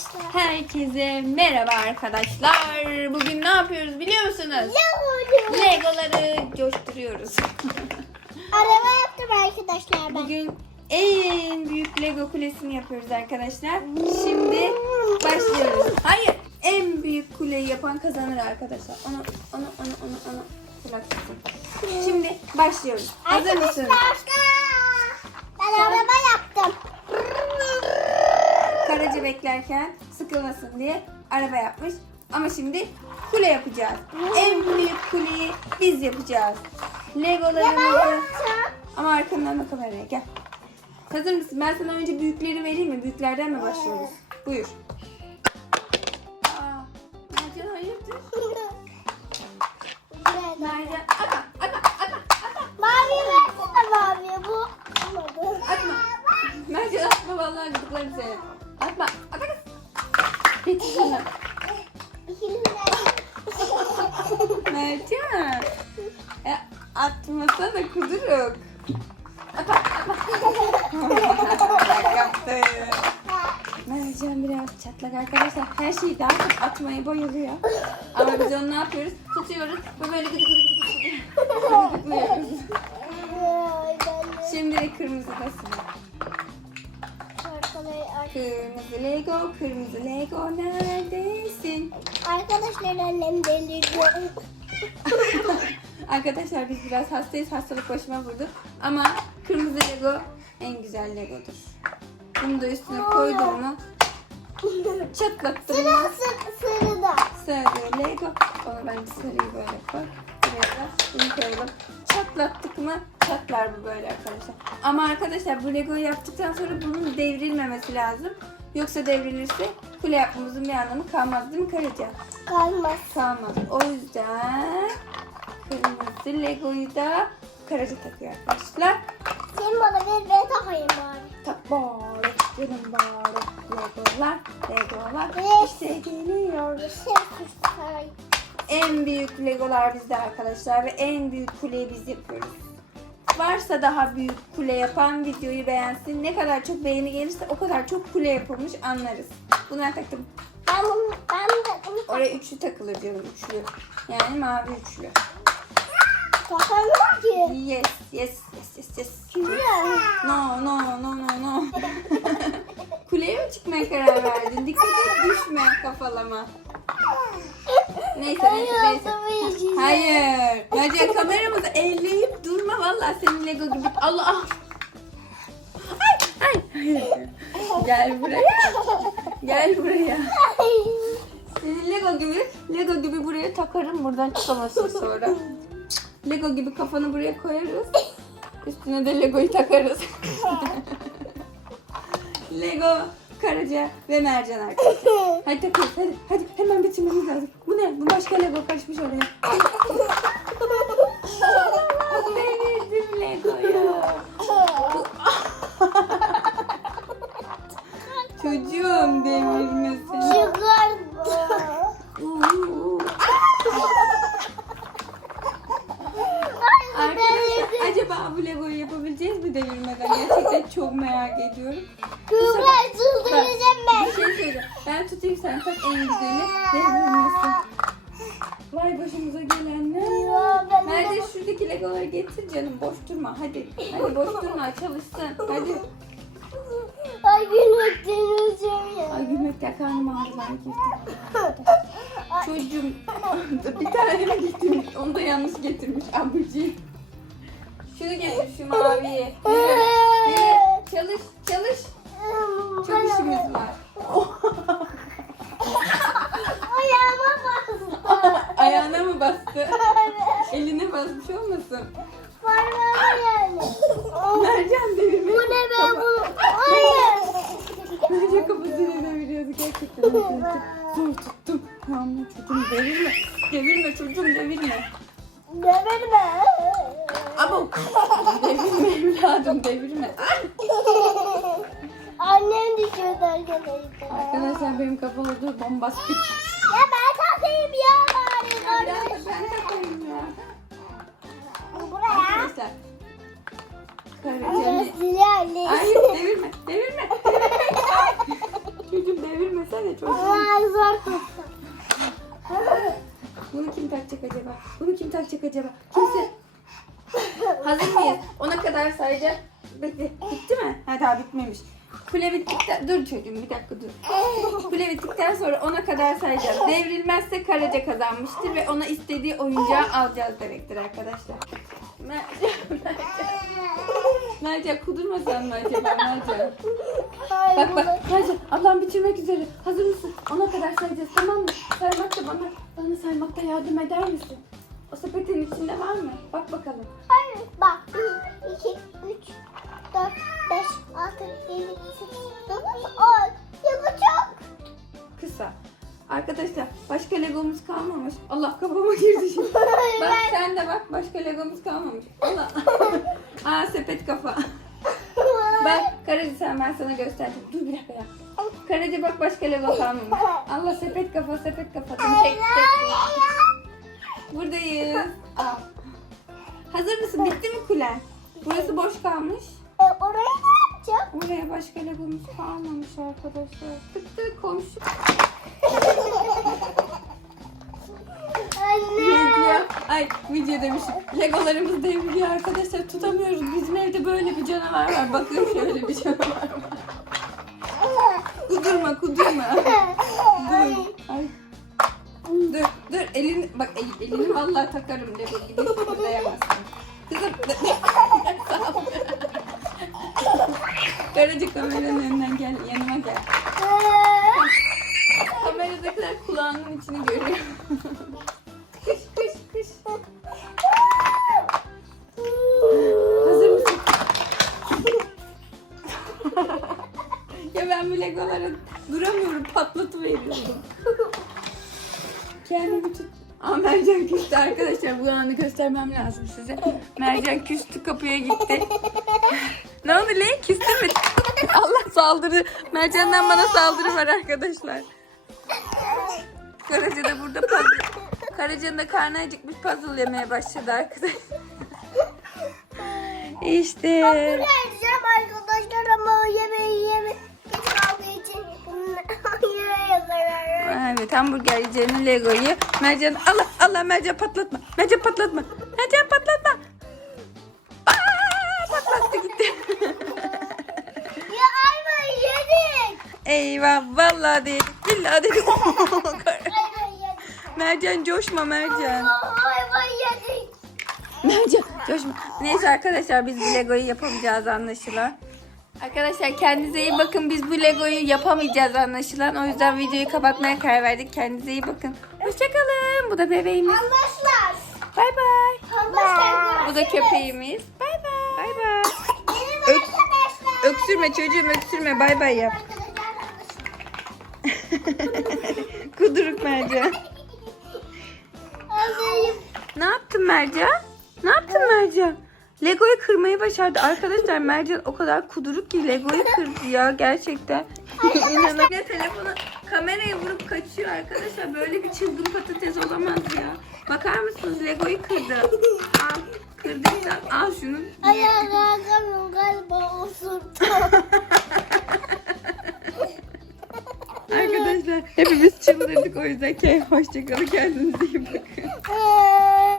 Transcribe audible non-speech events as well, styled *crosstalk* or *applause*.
arkadaşlar. Herkese merhaba arkadaşlar. Bugün ne yapıyoruz biliyor musunuz? Oldu? Legoları coşturuyoruz. *laughs* Araba yaptım arkadaşlar ben. Bugün en büyük Lego kulesini yapıyoruz arkadaşlar. Şimdi başlıyoruz. Hayır, en büyük kuleyi yapan kazanır arkadaşlar. Onu, onu, onu, onu, onu bıraksın. Şimdi başlıyoruz. Hazır mısınız? Arkadaşlar. Ben araba Karaca beklerken sıkılmasın diye araba yapmış. Ama şimdi kule yapacağız. En büyük kuleyi biz yapacağız. Legolarımızı... Ama arkandan da kameraya gel. Hazır mısın? Ben sana önce büyükleri vereyim mi? Büyüklerden mi başlıyoruz? Buyur. E, atmasana kuduruk. Atma. Kaptı. Mercan *laughs* biraz çatlak arkadaşlar. Her şeyi çok atmayı bayılıyor. Ama biz onu ne yapıyoruz? Tutuyoruz ve böyle gıdık gıdık gıdıklıyoruz. Şimdi kırmızı da sıra. Kırmızı Lego, kırmızı Lego neredesin? Arkadaşlar annem deliriyor. *laughs* Arkadaşlar biz biraz hastayız. Hastalık başıma vurdu. Ama kırmızı Lego en güzel Lego'dur. Bunu da üstüne koydum mu çatlattım Sıra mı sı- sırada. sarı Lego. Onu ben sarıyı böyle koy. Buraya da bunu koyalım. Çatlattık mı çatlar bu böyle arkadaşlar. Ama arkadaşlar bu Lego'yu yaptıktan sonra bunun devrilmemesi lazım. Yoksa devrilirse kule yapmamızın bir anlamı kalmaz değil mi Karaca? Kalmaz. Kalmaz. O yüzden kırmızı Lego'yu da Karaca takıyor arkadaşlar. Sen bana ver ben takayım bari. Tak bari, canım bari. Legolar, Legolar Evet. işte geliyor. Kusay. En büyük Legolar bizde arkadaşlar ve en büyük kuleyi biz yapıyoruz. Varsa daha büyük kule yapan videoyu beğensin. Ne kadar çok beğeni gelirse o kadar çok kule yapılmış anlarız. Bunlar taktım. Ben bunu, ben bunu Oraya üçlü takılır canım üçlü. Yani mavi üçlü. takamam ki. Yes, yes, yes, yes, yes. No, no, no, no, no. *laughs* Kuleye mi çıkmaya karar verdin? Dikkat et düşme kafalama. Neyse neyse neyse. Hayır. Mercan kameramızı elleyip durma vallahi senin Lego gibi. Allah. Ay. Gel buraya. Gel buraya. Senin Lego gibi, Lego gibi buraya takarım buradan çıkamazsın sonra. Lego gibi kafanı buraya koyarız. Üstüne de Lego'yu takarız. Lego, Karaca ve Mercan arkadaşlar. Hadi takarız hadi. Hadi hemen bitirmemiz lazım. Bu ne? Bu başka Lego kaçmış oraya. Bu Lego'yu yapabileceğiz mi devirmeden? Gerçekten çok merak ediyorum. Kıvray çıldıracağım ben. Bir şey söyleyeceğim. Ben tutayım sen tak en güzeli devirmesin. Vay başımıza gelenler. Nerede şuradaki Legoları getir canım boş durma hadi. Hadi boş durma çalışsın. Hadi. Ay gülmekten öleceğim ya. Ay gülmekten karnım ağrılar girdi. Çocuğum *laughs* bir tane mi getirmiş? Onu da yanlış getirmiş abici. Şunu getir şu maviyi. Yürü, *laughs* yürü. Çalış, çalış. Çok işimiz var. Ayağıma bastı. *laughs* Ayağına mı bastı? *laughs* Eline basmış olmasın? Parmağım yani. Mercan. Bu ne ben bunu? Hayır. Mercan kafasını deviriyordu gerçekten. Zor tuttum. Tamam çocuğum devirme. Devirme çocuğum devirme. Geberme. Ama devirme evladım devirme. Annem düşüyordu arkadaşlar. Arkadaşlar benim kafa oldu bombastik. Ya ben takayım ya bari. Da ben takayım ya. Buraya. Arkadaşlar. Silahlı. Hayır devirme, devirme, Çocuğum devirme Gelsene çocuğum. Ay zor tuttum. Bunu kim takacak acaba? Bunu kim takacak acaba? Kimse. Hazır mıyız? Ona kadar sayacak. Bitti. Bitti mi? Ha daha bitmemiş. Kule bittikten... Dur çocuğum bir dakika dur. Kule bittikten sonra ona kadar sayacağız. Devrilmezse Karaca kazanmıştır ve ona istediği oyuncağı alacağız demektir arkadaşlar. Mercan, Mercan. Mercan kudurmasan mı acaba Mercan? Bak bak Mercan ablam bitirmek üzere. Hazır mısın? Ona kadar sayacağız tamam mı? Saymakta bana, bana saymakta yardım eder misin? O sepetin içinde var mı? Bak bakalım. Hayır. Bak. 1, 2, 3, 4, 5, 6, 7, 8, 9, 10. Ya bu çok. Kısa. Arkadaşlar başka legomuz kalmamış. Allah kafama girdi şimdi. *laughs* Bak sen de bak başka legomuz kalmamış. Allah. *laughs* Aa sepet kafa. Bak Karaca sen ben sana gösterdim. Dur bir dakika ya. Karaca bak başka lego kalmamış. *laughs* Allah sepet kafa sepet kafa. Tek tek. Buradayız. Al. Hazır mısın? Bitti mi kulen? Burası boş kalmış. E, orayı ne yapacağım? Oraya başka legomuz kalmamış arkadaşlar. Tık tık komşu. Anne. Ay video demişim. Legolarımız devriliyor arkadaşlar. Tutamıyoruz. Bizim evde böyle bir canavar var. Bakın şöyle bir canavar var. *laughs* Kudurma kudurma. Dur. Ay. Dur dur elini bak el- elini vallahi takarım Lego gibi kıpırdayamazsın. Kızım Sağ ol. Kameranın önünden gel yanıma gel. Kameradakiler kulağının içini görüyor. kış kış kış. Hazır mısın? ya ben bu legolara duramıyorum patlatıveriyorum. Kendimi tut. Aa Mercan küstü arkadaşlar. Bu anı göstermem lazım size. Mercan küstü kapıya gitti. *laughs* ne oldu lan? Küstü mü? *laughs* Allah saldırı. Mercan'dan bana saldırı var arkadaşlar. Karaca da burada puzzle. Karaca'nın da karnı acıkmış puzzle yemeye başladı arkadaşlar. *laughs* İşte. Evet hamburger yiyeceğini Lego'yu. Mercan Allah Allah Mercan patlatma. Mercan patlatma. Mercan patlatma. Aa, patlattı gitti. *laughs* Ya ayva yedik. Eyvah vallahi dedik. Billahi dedik. *laughs* *laughs* Mercan coşma Mercan. Ayva yedik. Mercan coşma. Neyse arkadaşlar biz bu Lego'yu yapamayacağız anlaşılan. Arkadaşlar kendinize iyi bakın. Biz bu Lego'yu yapamayacağız anlaşılan. O yüzden videoyu kapatmaya karar verdik. Kendinize iyi bakın. Hoşçakalın. Bu da bebeğimiz. Arkadaşlar. Bay bay. Arkadaşlar. Bu da köpeğimiz. Bay bay. Bay bay. Ök-. Öksürme çocuğum öksürme. Bay bay yap. *laughs* Kuduruk Mercan. Ne yaptın Mercan? Ne yaptın Mercan? Lego'yu kırmayı başardı. Arkadaşlar Mercan o kadar kuduruk ki Lego'yu kırdı ya gerçekten. İnanamıyorum. Telefonu kameraya vurup kaçıyor arkadaşlar. Böyle bir çılgın patates olamaz ya. Bakar mısınız Lego'yu kırdı. Al kırdıysa al şunu. Kalkamıyorum galiba osurdu. *laughs* Arkadaşlar hepimiz çıldırdık o yüzden hoşçakalın kendinize iyi bakın. Ee,